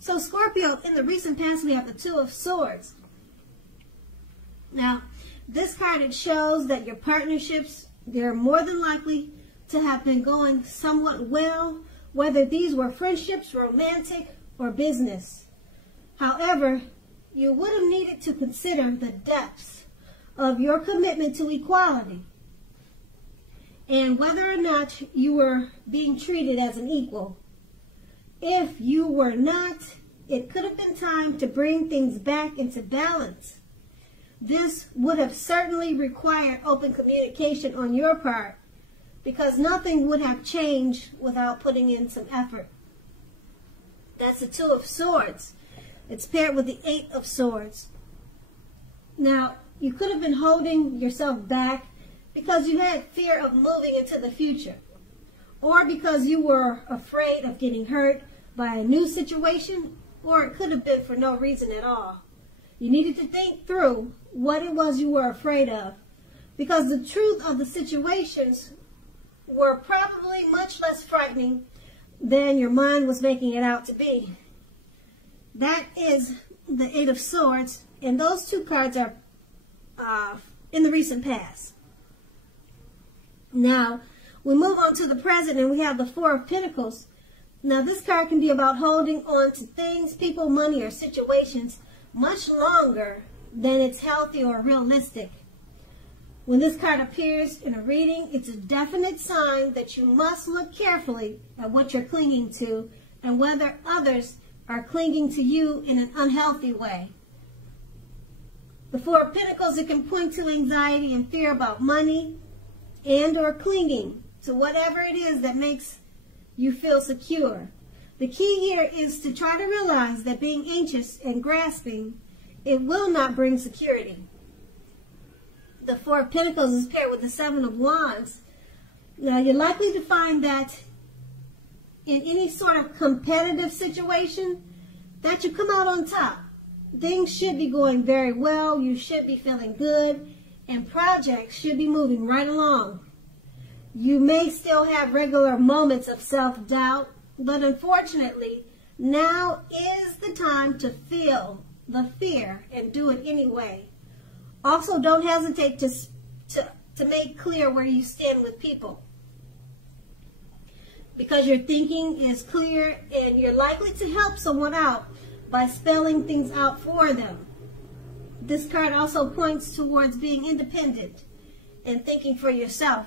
So Scorpio, in the recent past, we have the Two of Swords. Now, this card, it shows that your partnerships, they're more than likely to have been going somewhat well, whether these were friendships, romantic, or business. However, you would have needed to consider the depths of your commitment to equality and whether or not you were being treated as an equal. If you were not, it could have been time to bring things back into balance. This would have certainly required open communication on your part, because nothing would have changed without putting in some effort. That's the Two of Swords. It's paired with the Eight of Swords. Now, you could have been holding yourself back because you had fear of moving into the future, or because you were afraid of getting hurt by a new situation, or it could have been for no reason at all. You needed to think through what it was you were afraid of, because the truth of the situations were probably much less frightening than your mind was making it out to be. That is the Eight of Swords, and those two cards are in the recent past. Now, we move on to the present, and we have the Four of Pentacles. Now, this card can be about holding on to things, people, money, or situations much longer than it's healthy or realistic. When this card appears in a reading, it's a definite sign that you must look carefully at what you're clinging to and whether others are clinging to you in an unhealthy way. The Four of Pentacles, it can point to anxiety and fear about money and or clinging to whatever it is that makes you feel secure. The key here is to try to realize that being anxious and grasping, it will not bring security. The Four of Pentacles is paired with the Seven of Wands. Now, you're likely to find that in any sort of competitive situation, that you come out on top. Things should be going very well. You should be feeling good, and projects should be moving right along. You may still have regular moments of self-doubt, but unfortunately, now is the time to feel the fear and do it anyway. Also, don't hesitate to make clear where you stand with people, because your thinking is clear and you're likely to help someone out by spelling things out for them. This card also points towards being independent and thinking for yourself.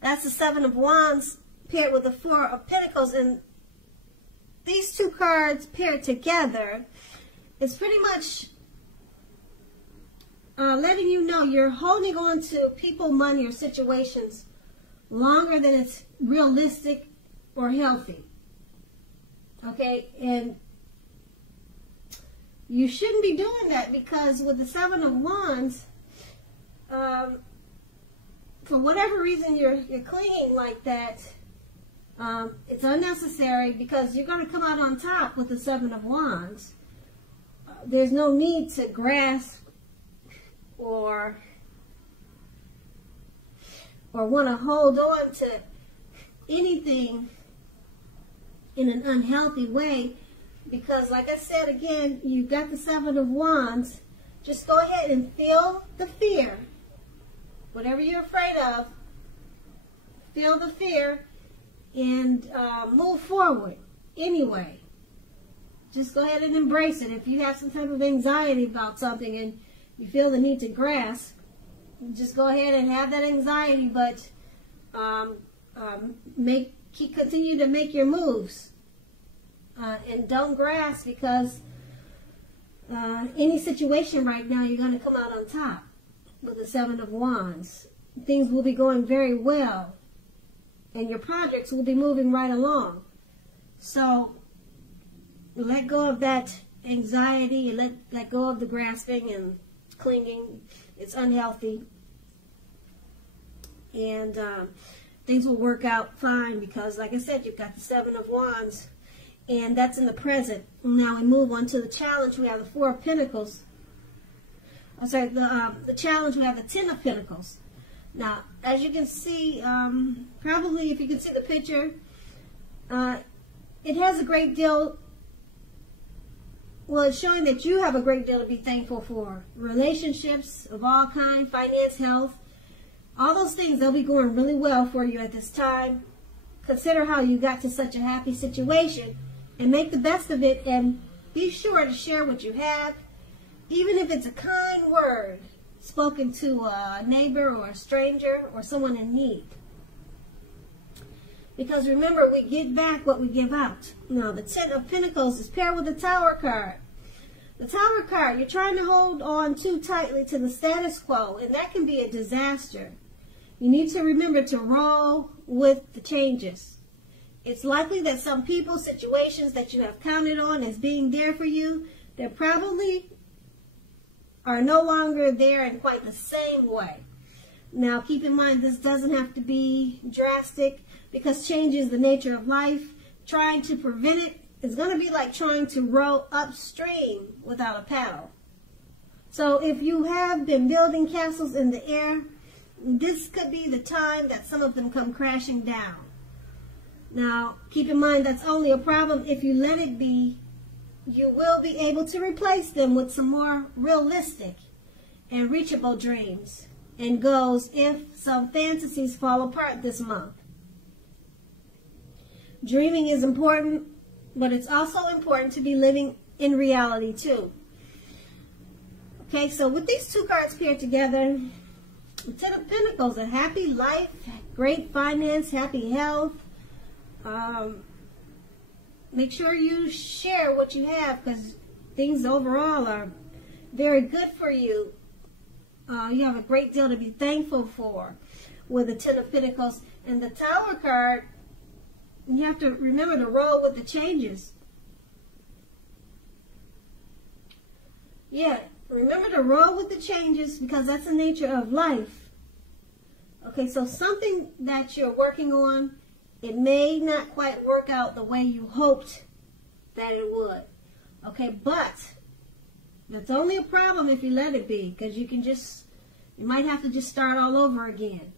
That's the Seven of Wands paired with the Four of Pentacles, and these two cards paired together is pretty much letting you know you're holding on to people, money, or situations longer than it's realistic or healthy. Okay, and you shouldn't be doing that, because with the Seven of Wands, for whatever reason you're clinging like that, it's unnecessary, because you're going to come out on top with the Seven of Wands. There's no need to grasp or want to hold on to anything in an unhealthy way, because like I said again, you got the Seven of Wands. Just go ahead and feel the fear. Whatever you're afraid of, feel the fear and move forward anyway. Just go ahead and embrace it. If you have some type of anxiety about something and you feel the need to grasp, just go ahead and have that anxiety, but continue to make your moves. And don't grasp, because any situation right now, you're going to come out on top with the Seven of Wands. Things will be going very well, and your projects will be moving right along. So let go of that anxiety, let go of the grasping and clinging. It's unhealthy, and things will work out fine, because like I said, you've got the Seven of Wands, and that's in the present. Now we move on to the challenge. We have the Four of Pentacles. I'm sorry, the challenge, we have the Ten of Pentacles. Now, as you can see, probably if you can see the picture, it has a great deal Well, it's showing that you have a great deal to be thankful for. Relationships of all kinds, finance, health, all those things, they'll be going really well for you at this time. Consider how you got to such a happy situation and make the best of it, and be sure to share what you have, even if it's a kind word spoken to a neighbor or a stranger or someone in need. Because remember, we get back what we give out. Now, the Ten of Pentacles is paired with the Tower card. The Tower card, you're trying to hold on too tightly to the status quo, and that can be a disaster. You need to remember to roll with the changes. It's likely that some people, situations that you have counted on as being there for you, they probably are no longer there in quite the same way. Now, keep in mind, this doesn't have to be drastic, because change is the nature of life. Trying to prevent it is going to be like trying to row upstream without a paddle. So if you have been building castles in the air, this could be the time that some of them come crashing down. Now, keep in mind, that's only a problem if you let it be. You will be able to replace them with some more realistic and reachable dreams and goals if some fantasies fall apart this month. Dreaming is important, but it's also important to be living in reality too. Okay, so with these two cards paired together, the Ten of Pentacles, a happy life, great finance, happy health. Make sure you share what you have, because things overall are very good for you. You have a great deal to be thankful for with the Ten of Pentacles. And the Tower card, you have to remember to roll with the changes. Yeah, remember to roll with the changes, because that's the nature of life. Okay, so something that you're working on, it may not quite work out the way you hoped that it would. Okay, but that's only a problem if you let it be, because you might have to just start all over again.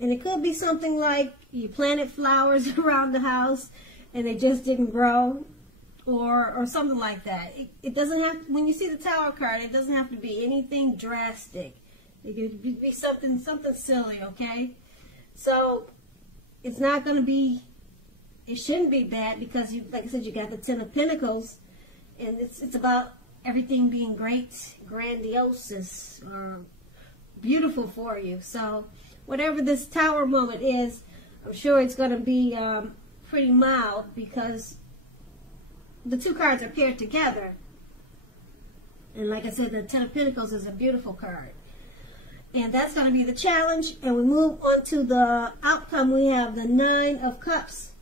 And it could be something like you planted flowers around the house and they just didn't grow, or something like that. It doesn't have, when you see the Tower card, it doesn't have to be anything drastic. It could be something silly, okay? So it's not going to be, it shouldn't be bad, because you, like I said, you got the Ten of Pentacles, and it's about everything being great, grandiose, or beautiful for you. So whatever this Tower moment is, I'm sure it's going to be pretty mild, because the two cards are paired together. And like I said, the Ten of Pentacles is a beautiful card. And that's going to be the challenge. And we move on to the outcome. We have the Nine of Cups.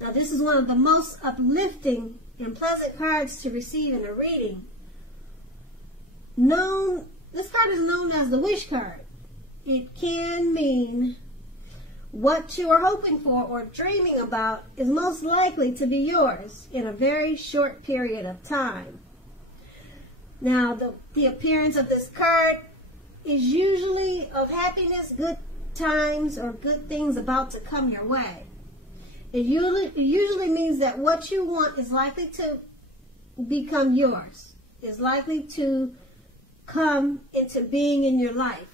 Now, this is one of the most uplifting and pleasant cards to receive in a reading. This card is known as the Wish card. It can mean what you are hoping for or dreaming about is most likely to be yours in a very short period of time. Now, the appearance of this card is usually of happiness, good times, or good things about to come your way. It usually means that what you want is likely to become yours, is likely to come into being in your life,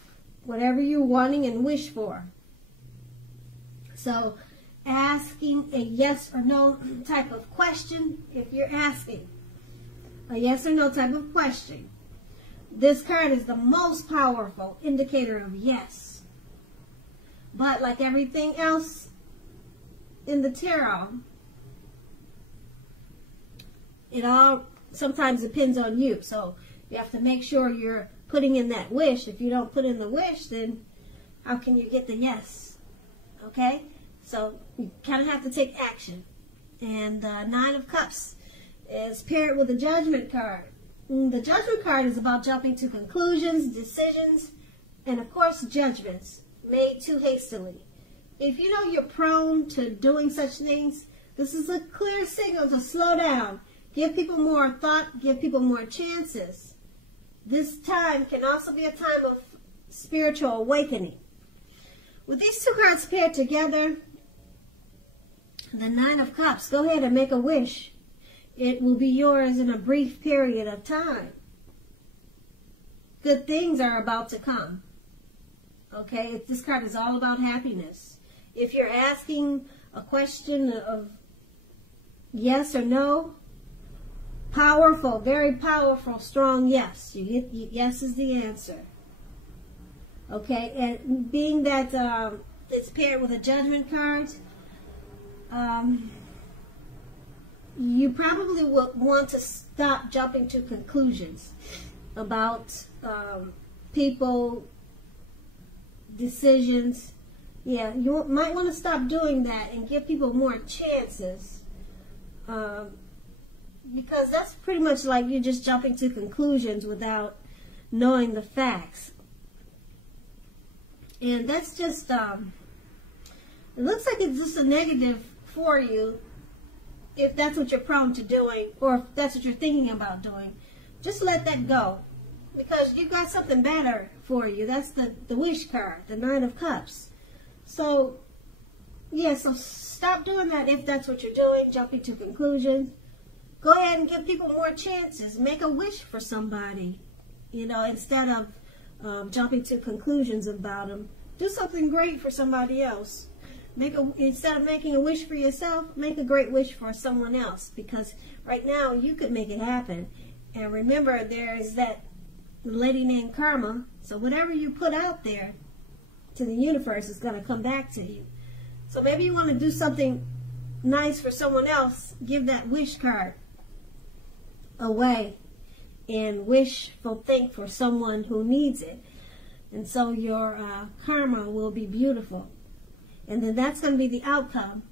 whatever you're wanting and wish for. So asking a yes or no type of question, if you're asking a yes or no type of question, this card is the most powerful indicator of yes. But like everything else in the tarot, it all sometimes depends on you. So you have to make sure you're putting in that wish. If you don't put in the wish, then how can you get the yes? Okay? So you kind of have to take action. And the Nine of Cups is paired with the Judgment card. The Judgment card is about jumping to conclusions, decisions, and of course judgments made too hastily. If you know you're prone to doing such things, this is a clear signal to slow down. Give people more thought, give people more chances. This time can also be a time of spiritual awakening. With these two cards paired together, the Nine of Cups, go ahead and make a wish. It will be yours in a brief period of time. Good things are about to come. Okay, this card is all about happiness. If you're asking a question of yes or no, powerful, very powerful, strong yes. Yes is the answer. Okay, and being that it's paired with a judgment card, you probably will want to stop jumping to conclusions about people, decisions. Yeah, you might want to stop doing that and give people more chances, because that's pretty much like you're just jumping to conclusions without knowing the facts. And that's just, it looks like it's just a negative for you if that's what you're prone to doing, or if that's what you're thinking about doing. Just let that go, because you got something better for you. That's the wish card, the Nine of Cups. So, yeah, so stop doing that if that's what you're doing, jumping to conclusions. Go ahead and give people more chances. Make a wish for somebody, you know, instead of jumping to conclusions about them. Do something great for somebody else. Instead of making a wish for yourself, make a great wish for someone else, because right now you could make it happen. And remember, there is that lady named Karma. So whatever you put out there to the universe is going to come back to you. So maybe you want to do something nice for someone else. Give that wish card away and wishful think for someone who needs it. And so your karma will be beautiful. And then that's going to be the outcome.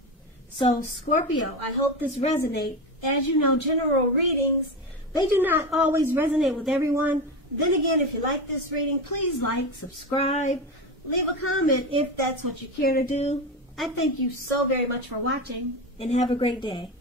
So Scorpio, I hope this resonates. As you know, general readings, they do not always resonate with everyone. Then again, if you like this reading, please like, subscribe, leave a comment if that's what you care to do. I thank you so very much for watching, and have a great day.